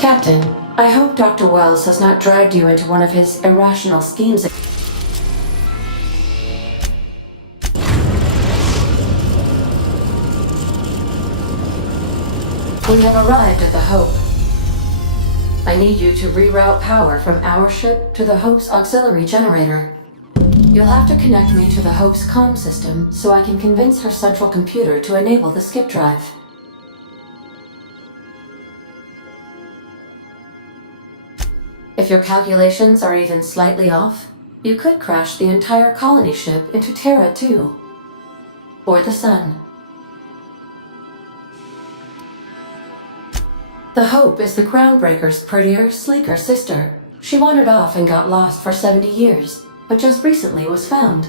Captain, I hope Dr. Wells has not dragged you into one of his irrational schemes. We have arrived at the Hope. I need you to reroute power from our ship to the Hope's auxiliary generator. You'll have to connect me to the Hope's comm system so I can convince her central computer to enable the skip drive. If your calculations are even slightly off, you could crash the entire colony ship into Terra too. Or the Sun. The Hope is the Groundbreaker's prettier, sleeker sister. She wandered off and got lost for 70 years, but just recently was found.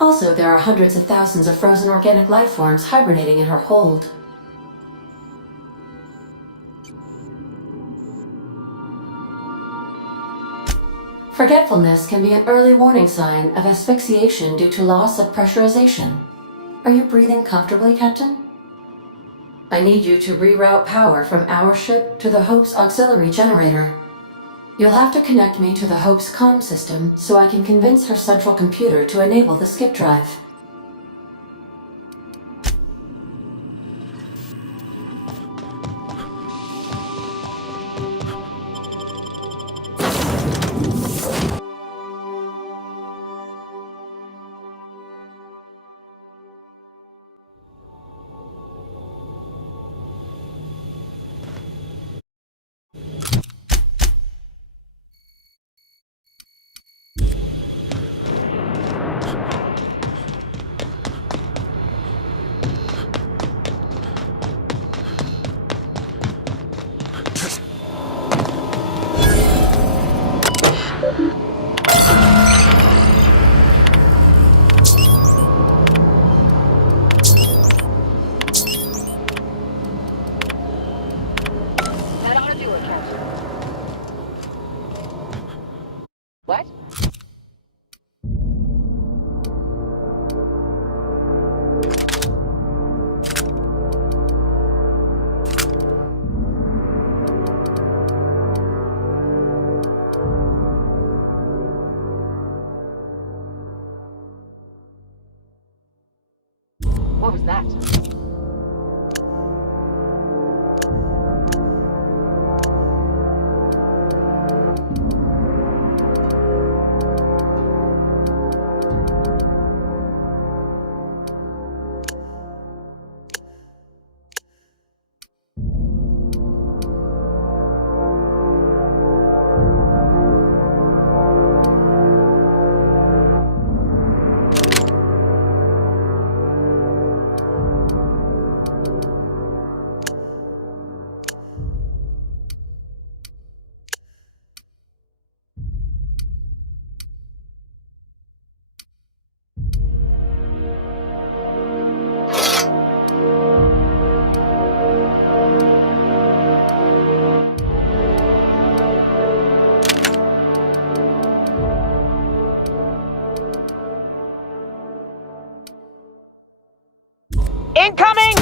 Also, there are hundreds of thousands of frozen organic life forms hibernating in her hold. Forgetfulness can be an early warning sign of asphyxiation due to loss of pressurization. Are you breathing comfortably, Captain? I need you to reroute power from our ship to the Hope's auxiliary generator. You'll have to connect me to the Hope's comm system so I can convince her central computer to enable the skip drive. What was that? Incoming!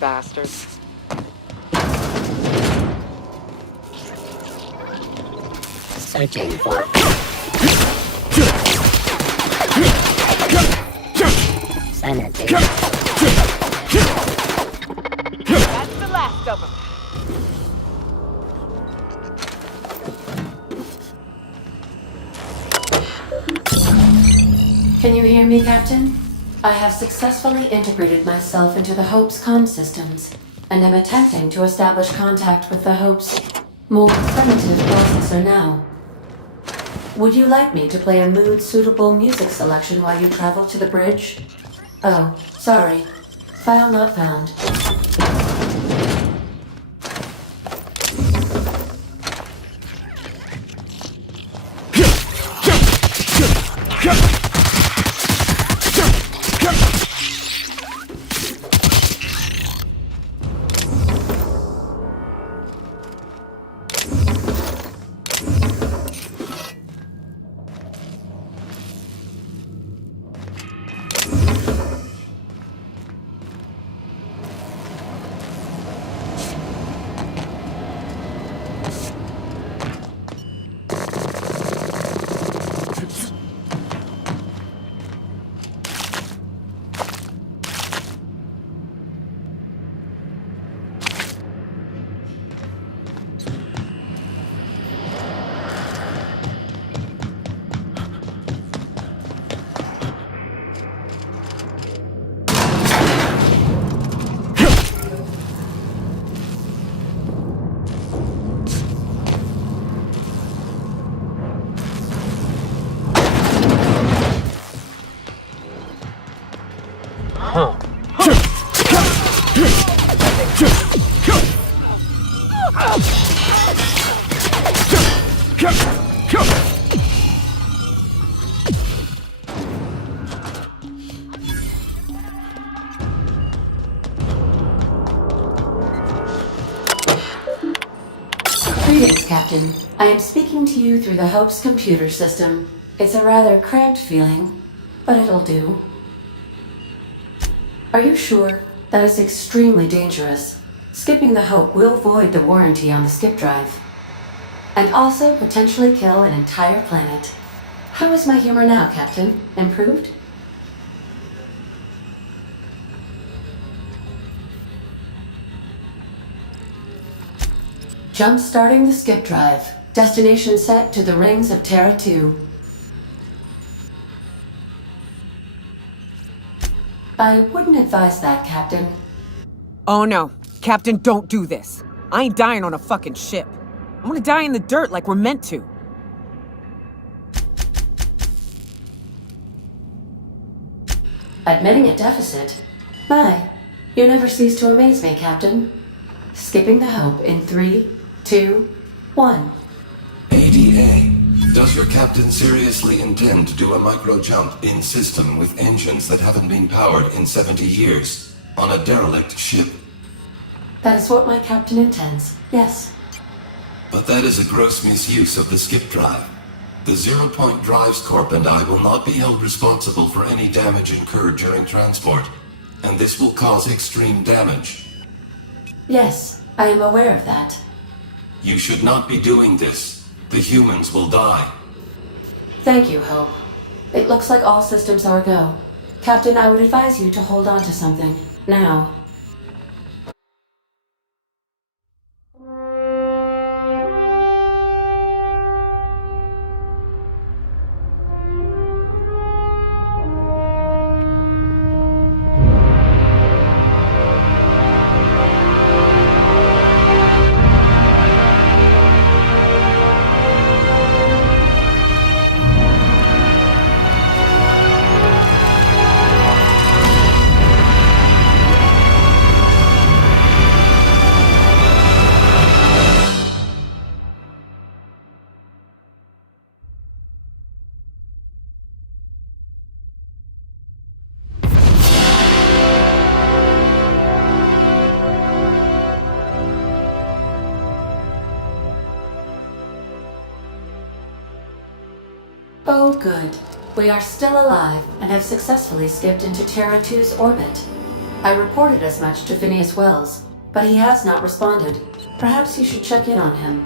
Bastards. Searching for... Sanity. That's the last of them. Can you hear me, Captain? I have successfully integrated myself into the Hope's comm systems, and am attempting to establish contact with the Hope's more primitive processor now. Would you like me to play a mood-suitable music selection while you travel to the bridge? Oh, sorry. File not found. Greetings, Captain. I am speaking to you through the Hope's computer system. It's a rather cramped feeling, but it'll do. Are you sure? That is extremely dangerous. Skipping the Hope will void the warranty on the skip drive. And also potentially kill an entire planet. How is my humor now, Captain? Improved? Jump-starting the skip drive. Destination set to the rings of Terra 2. I wouldn't advise that, Captain. Oh no. Captain, don't do this. I ain't dying on a fucking ship. I'm gonna die in the dirt like we're meant to. Admitting a deficit? My, you never cease to amaze me, Captain. Skipping the Hope in 3, 2, 1. ADA. Does your captain seriously intend to do a micro-jump in system with engines that haven't been powered in 70 years on a derelict ship? That is what my captain intends, yes. But that is a gross misuse of the skip drive. The Zero Point Drives Corp and I will not be held responsible for any damage incurred during transport, and this will cause extreme damage. Yes, I am aware of that. You should not be doing this. The humans will die. Thank you, Hope. It looks like all systems are go. Captain, I would advise you to hold on to something. Now. Oh, good. We are still alive and have successfully skipped into Terra 2's orbit. I reported as much to Phineas Wells, but he has not responded. Perhaps you should check in on him.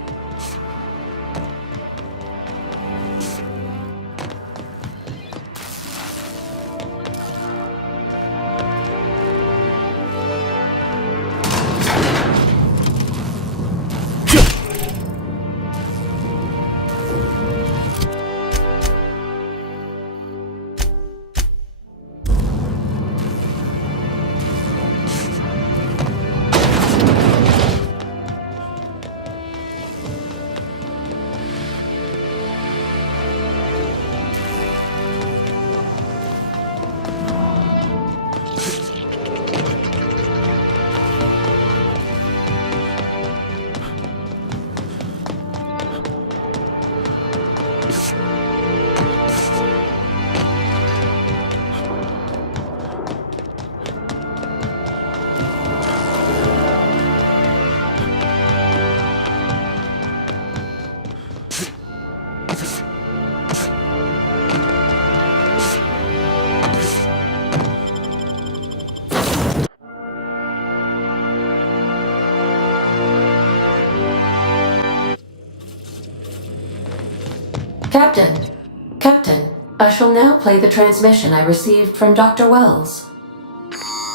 Captain, I shall now play the transmission I received from Dr. Wells.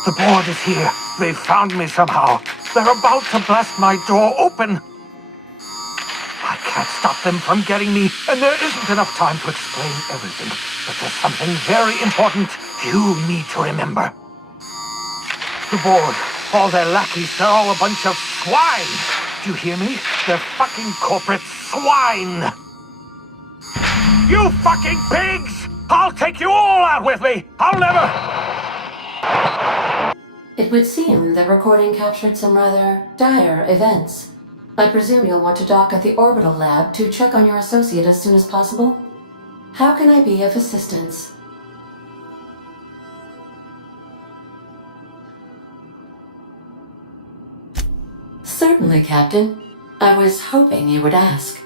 The board is here. They've found me somehow. They're about to blast my door open. I can't stop them from getting me, and there isn't enough time to explain everything. But there's something very important you need to remember. The board, all their lackeys, they're all a bunch of swine. Do you hear me? They're fucking corporate swine. You fucking pigs! I'll take you all out with me! I'll never... It would seem the recording captured some rather dire events. I presume you'll want to dock at the orbital lab to check on your associate as soon as possible? How can I be of assistance? Certainly, Captain. I was hoping you would ask.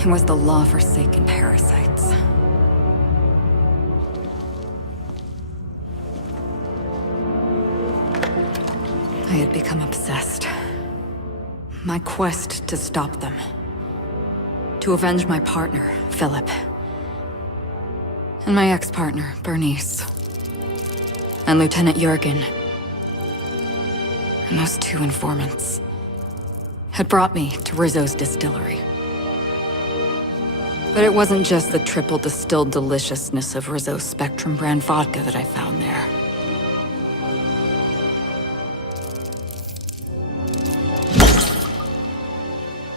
It was the law-forsaken parasites. I had become obsessed. My quest to stop them. To avenge my partner, Philip. And my ex-partner, Bernice. And Lieutenant Jurgen. And those two informants had brought me to Rizzo's distillery. But it wasn't just the triple distilled deliciousness of Rizzo's Spectrum brand vodka that I found there.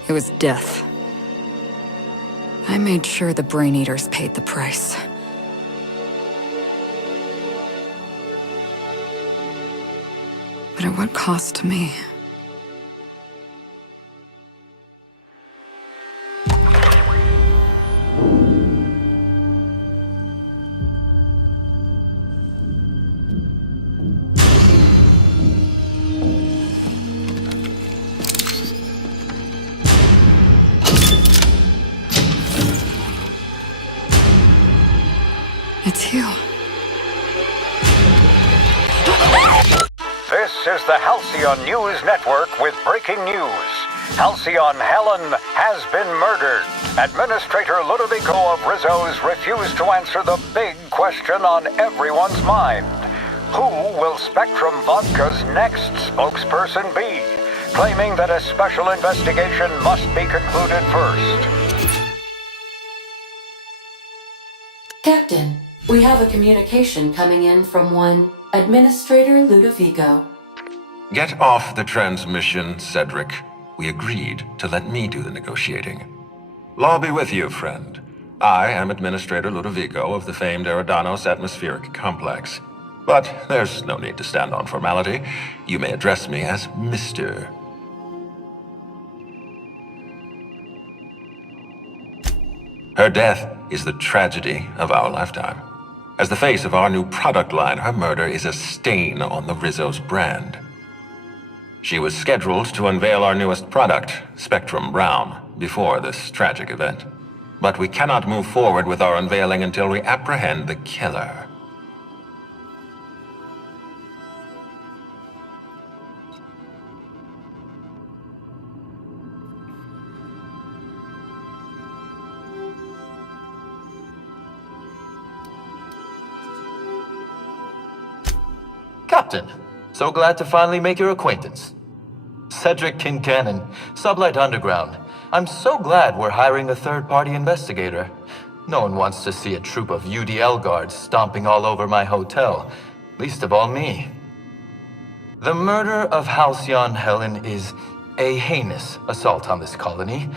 It was death. I made sure the Brain Eaters paid the price. But at what cost to me? Phew. This is the Halcyon News Network with breaking news. Halcyon Helen has been murdered. Administrator Ludovico of Rizzo's refused to answer the big question on everyone's mind. Who will Spectrum Vodka's next spokesperson be? Claiming that a special investigation must be concluded first. Captain, we have a communication coming in from one Administrator Ludovico. Get off the transmission, Cedric. We agreed to let me do the negotiating. Law be with you, friend. I am Administrator Ludovico of the famed Eridanos Atmospheric Complex. But there's no need to stand on formality. You may address me as Mr. Her death is the tragedy of our lifetime. As the face of our new product line, her murder is a stain on the Rizzo's brand. She was scheduled to unveil our newest product, Spectrum Brown, before this tragic event. But we cannot move forward with our unveiling until we apprehend the killer. Captain, so glad to finally make your acquaintance. Cedric Kincannon, Sublight Underground. I'm so glad we're hiring a third-party investigator. No one wants to see a troop of UDL guards stomping all over my hotel, least of all me. The murder of Halcyon Helen is a heinous assault on this colony.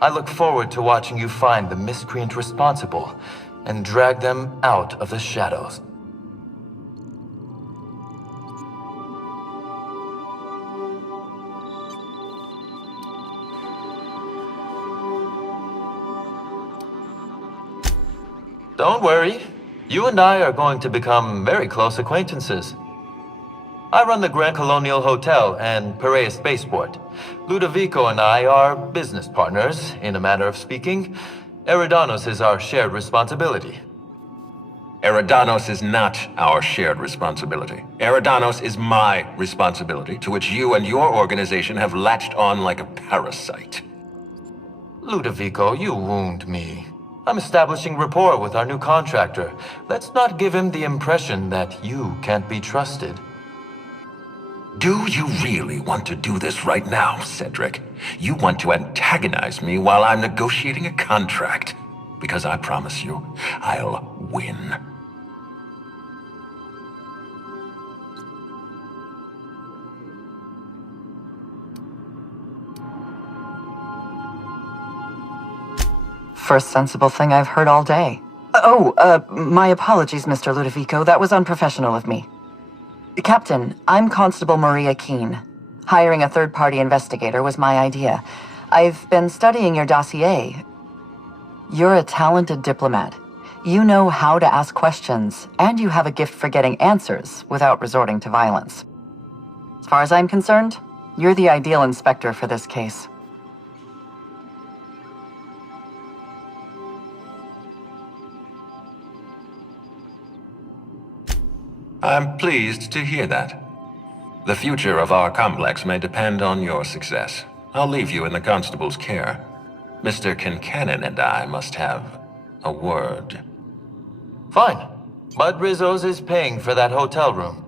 I look forward to watching you find the miscreant responsible and drag them out of the shadows. Don't worry. You and I are going to become very close acquaintances. I run the Grand Colonial Hotel and Perea Spaceport. Ludovico and I are business partners, in a manner of speaking. Eridanos is our shared responsibility. Eridanos is not our shared responsibility. Eridanos is my responsibility, to which you and your organization have latched on like a parasite. Ludovico, you wound me. I'm establishing rapport with our new contractor. Let's not give him the impression that you can't be trusted. Do you really want to do this right now, Cedric? You want to antagonize me while I'm negotiating a contract? Because I promise you, I'll win. First sensible thing I've heard all day. My apologies, Mr. Ludovico. That was unprofessional of me. Captain, I'm Constable Maria Keene. Hiring a third-party investigator was my idea. I've been studying your dossier. You're a talented diplomat. You know how to ask questions, and you have a gift for getting answers without resorting to violence. As far as I'm concerned, you're the ideal inspector for this case. I'm pleased to hear that. The future of our complex may depend on your success. I'll leave you in the constable's care. Mr. Kincannon and I must have a word. Fine. But Rizzo's is paying for that hotel room.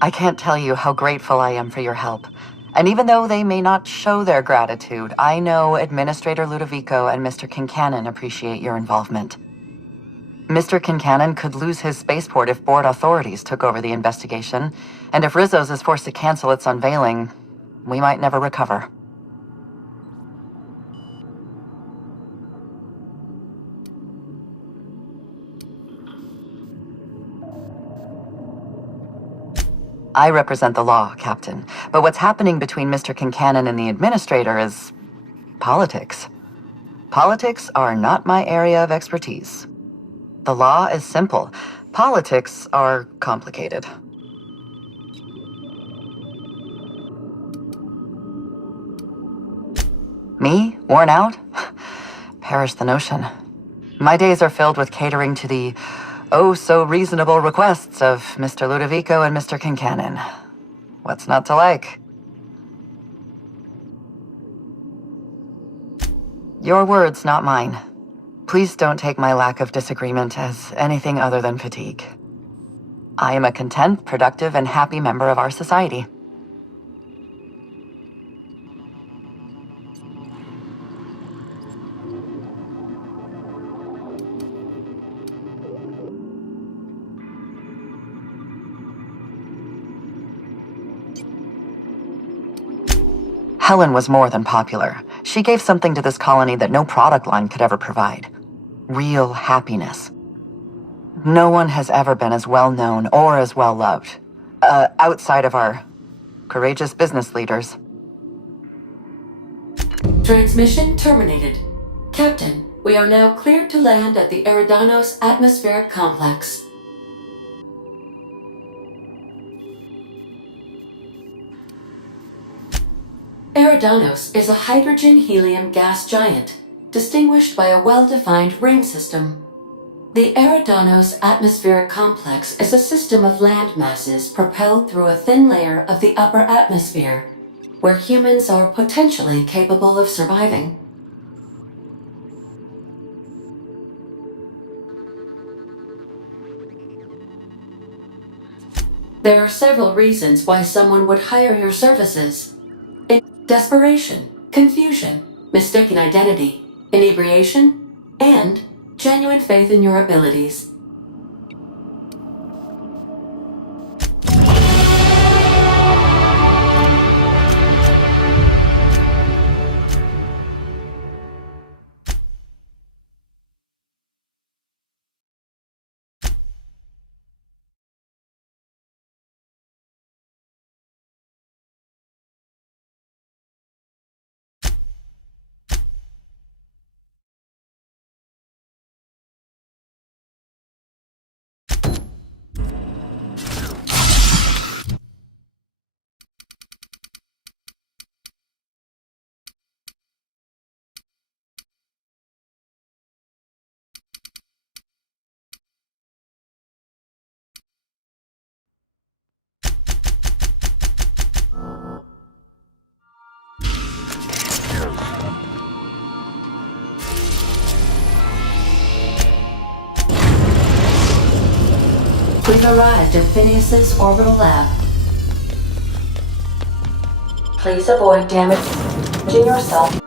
I can't tell you how grateful I am for your help. And even though they may not show their gratitude, I know Administrator Ludovico and Mr. Kincannon appreciate your involvement. Mr. Kincannon could lose his spaceport if board authorities took over the investigation, and if Rizzo's is forced to cancel its unveiling, we might never recover. I represent the law, Captain, but what's happening between Mr. Kincannon and the Administrator is politics. Politics are not my area of expertise. The law is simple. Politics are complicated. Me? Worn out? Perish the notion. My days are filled with catering to the oh so reasonable requests of Mr. Ludovico and Mr. Kincannon. What's not to like? Your words, not mine. Please don't take my lack of disagreement as anything other than fatigue. I am a content, productive, and happy member of our society. Helen was more than popular. She gave something to this colony that no product line could ever provide. Real happiness. No one has ever been as well known or as well loved. Outside of our courageous business leaders. Transmission terminated. Captain, we are now cleared to land at the Eridanos Atmospheric Complex. Eridanos is a hydrogen-helium gas giant, distinguished by a well-defined ring system. The Eridanos Atmospheric Complex is a system of land masses propelled through a thin layer of the upper atmosphere, where humans are potentially capable of surviving. There are several reasons why someone would hire your services. Desperation, confusion, mistaken identity, inebriation, and genuine faith in your abilities. We've arrived at Phineas's orbital lab. Please avoid damaging yourself.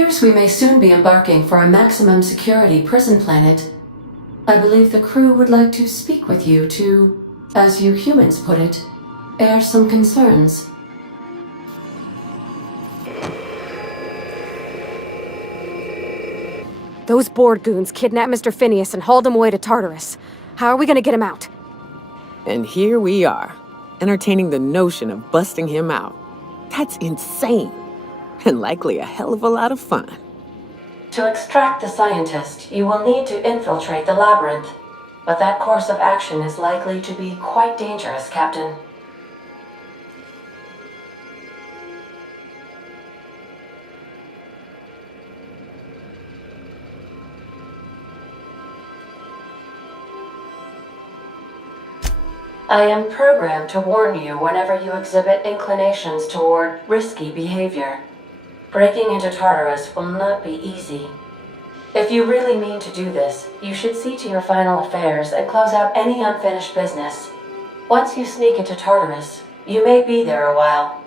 appears we may soon be embarking for a maximum security prison planet. I believe the crew would like to speak with you to, as you humans put it, air some concerns. Those board goons kidnapped Mr. Phineas and hauled him away to Tartarus. How are we gonna get him out? And here we are, entertaining the notion of busting him out. That's insane. And likely a hell of a lot of fun. To extract the scientist, you will need to infiltrate the labyrinth. But that course of action is likely to be quite dangerous, Captain. I am programmed to warn you whenever you exhibit inclinations toward risky behavior. Breaking into Tartarus will not be easy. If you really mean to do this, you should see to your final affairs and close out any unfinished business. Once you sneak into Tartarus, you may be there a while.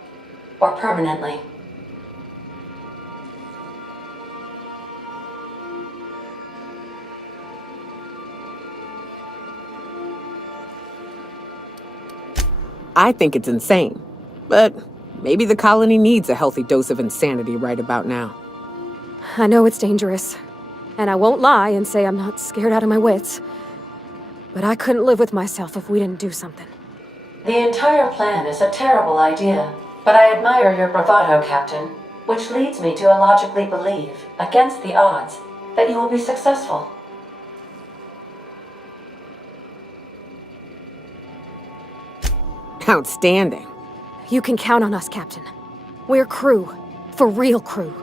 Or permanently. I think it's insane. But maybe the colony needs a healthy dose of insanity right about now. I know it's dangerous. And I won't lie and say I'm not scared out of my wits. But I couldn't live with myself if we didn't do something. The entire plan is a terrible idea, but I admire your bravado, Captain, which leads me to illogically believe, against the odds, that you will be successful. Outstanding. You can count on us, Captain. We're crew. For real crew.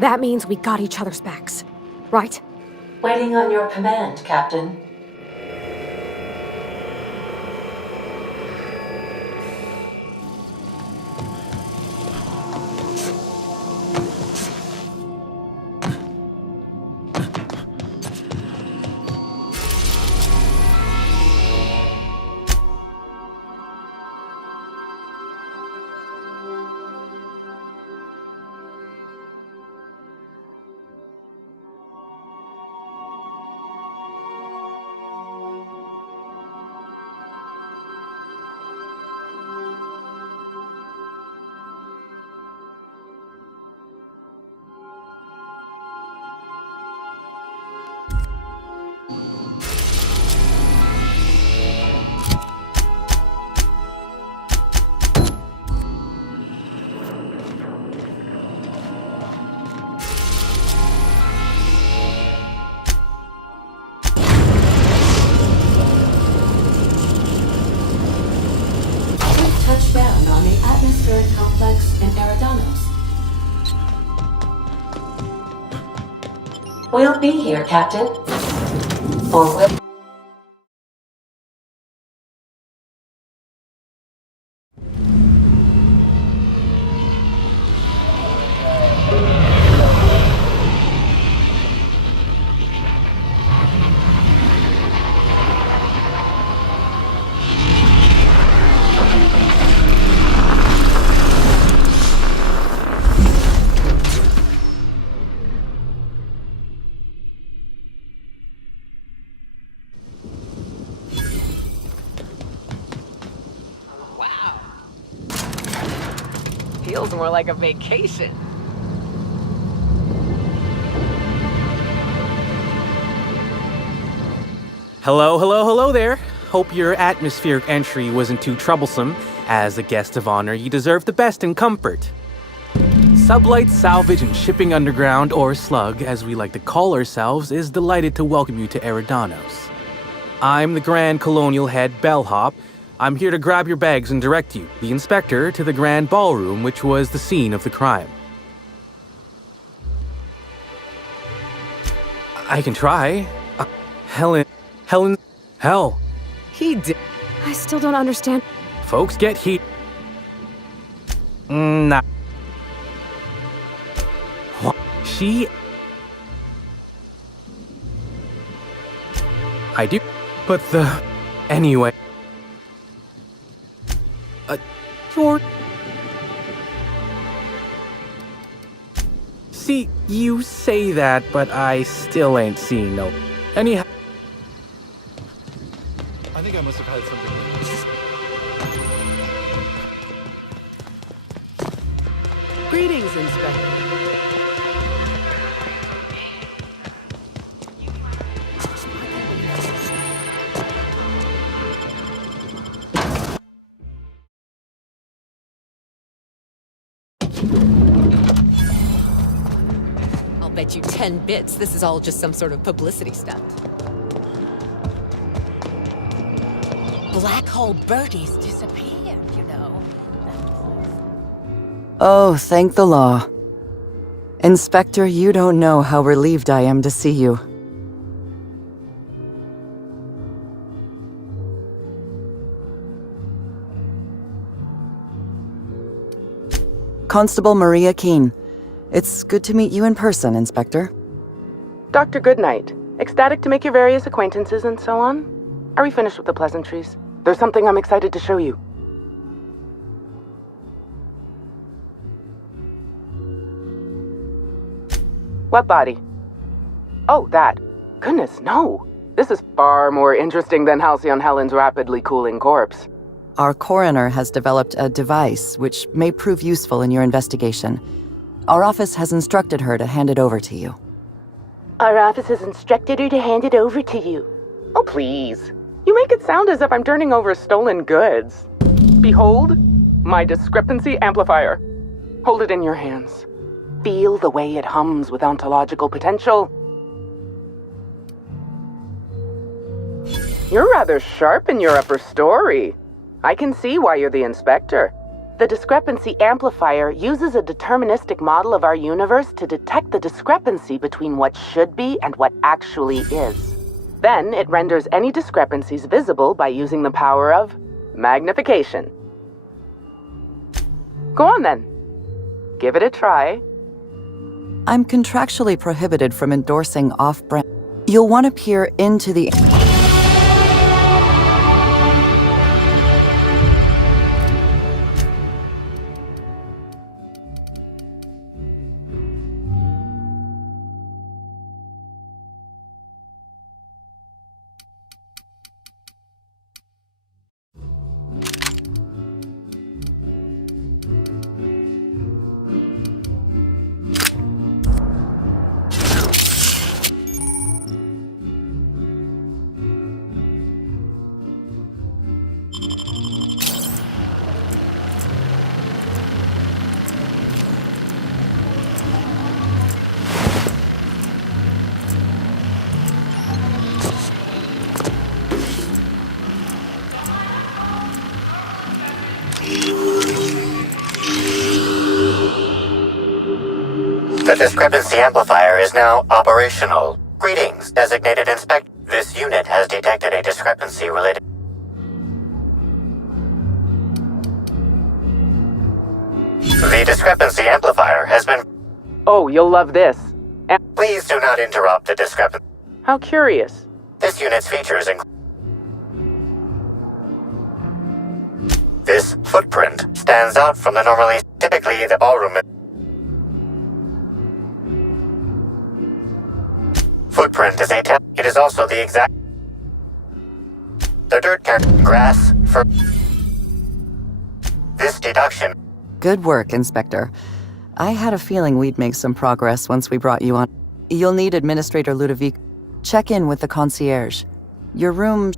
That means we got each other's backs. Right? Waiting on your command, Captain. Down on the atmospheric complex in Eridanos. We'll be here, Captain. Or will... Feels more like a vacation. Hello there. Hope your atmospheric entry wasn't too troublesome. As a guest of honor, you deserve the best in comfort. Sublight Salvage and Shipping Underground, or Slug, as we like to call ourselves, is delighted to welcome you to Eridanos. I'm the Grand Colonial Head Bellhop. I'm here to grab your bags and direct you, the inspector, to the Grand Ballroom, which was the scene of the crime. I can try. Hell. He did. I still don't understand. Folks get heat. Nah. What? I do. But anyway. Short. See, you say that, but I still ain't seen no. Anyhow. I think I must have had something. Greetings, Inspector. I'll bet you 10 bits this is all just some sort of publicity stunt. Black hole birdies disappeared, you know. Oh, thank the law. Inspector, you don't know how relieved I am to see you. Constable Maria Keene. It's good to meet you in person, Inspector. Dr. Goodnight. Ecstatic to make your various acquaintances and so on? Are we finished with the pleasantries? There's something I'm excited to show you. What body? Oh, that. Goodness, no. This is far more interesting than Halcyon Helen's rapidly cooling corpse. Our coroner has developed a device which may prove useful in your investigation. Our office has instructed her to hand it over to you. Our office has instructed her to hand it over to you. Oh, please. You make it sound as if I'm turning over stolen goods. Behold, my discrepancy amplifier. Hold it in your hands. Feel the way it hums with ontological potential. You're rather sharp in your upper story. I can see why you're the inspector. The discrepancy amplifier uses a deterministic model of our universe to detect the discrepancy between what should be and what actually is. Then it renders any discrepancies visible by using the power of magnification. Go on then. Give it a try. I'm contractually prohibited from endorsing off-brand. You'll want to peer into the... The discrepancy amplifier is now operational. Greetings, designated inspector. This unit has detected a discrepancy related. The discrepancy amplifier has been... Oh, you'll love this. Please do not interrupt the discrepancy. How curious. This unit's features include... This footprint stands out from the normally... Typically, the ballroom... Footprint is a tap. It is also the exact... The dirt grass for... This deduction... Good work, Inspector. I had a feeling we'd make some progress once we brought you on. You'll need Administrator Ludovic. Check in with the concierge. Your room...